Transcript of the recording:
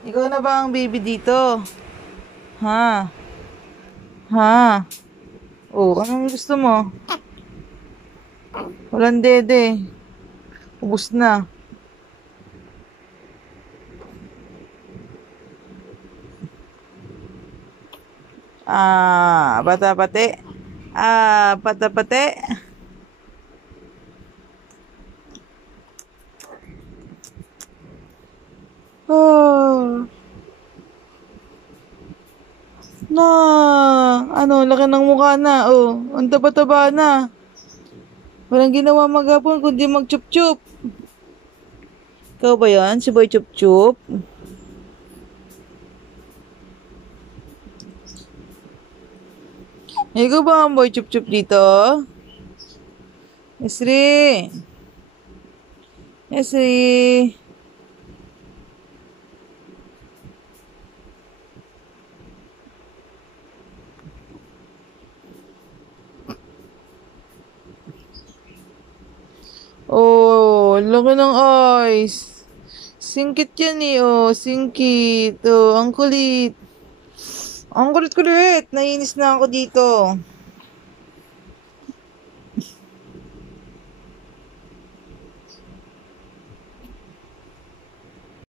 Ikaw na ba ang baby dito? Ha? Ha? Oh, anong gusto mo? Walang dede. Ubus na. Pate. Pate. Oh. Na, laki ng mukha na. Oh, ang taba-taba na. Walang ginawa maghapon kundi mag-chup-chup. Ikaw ba yan? Si Boy Chup-Chup? Ikaw ba ang Boy Chup-Chup dito? Esri! Esri! Oh, laki ng eyes. Singkit yan eh, oh. Singkit. Oh, ang kulit. Ang kulit-kulit. Nainis na ako dito.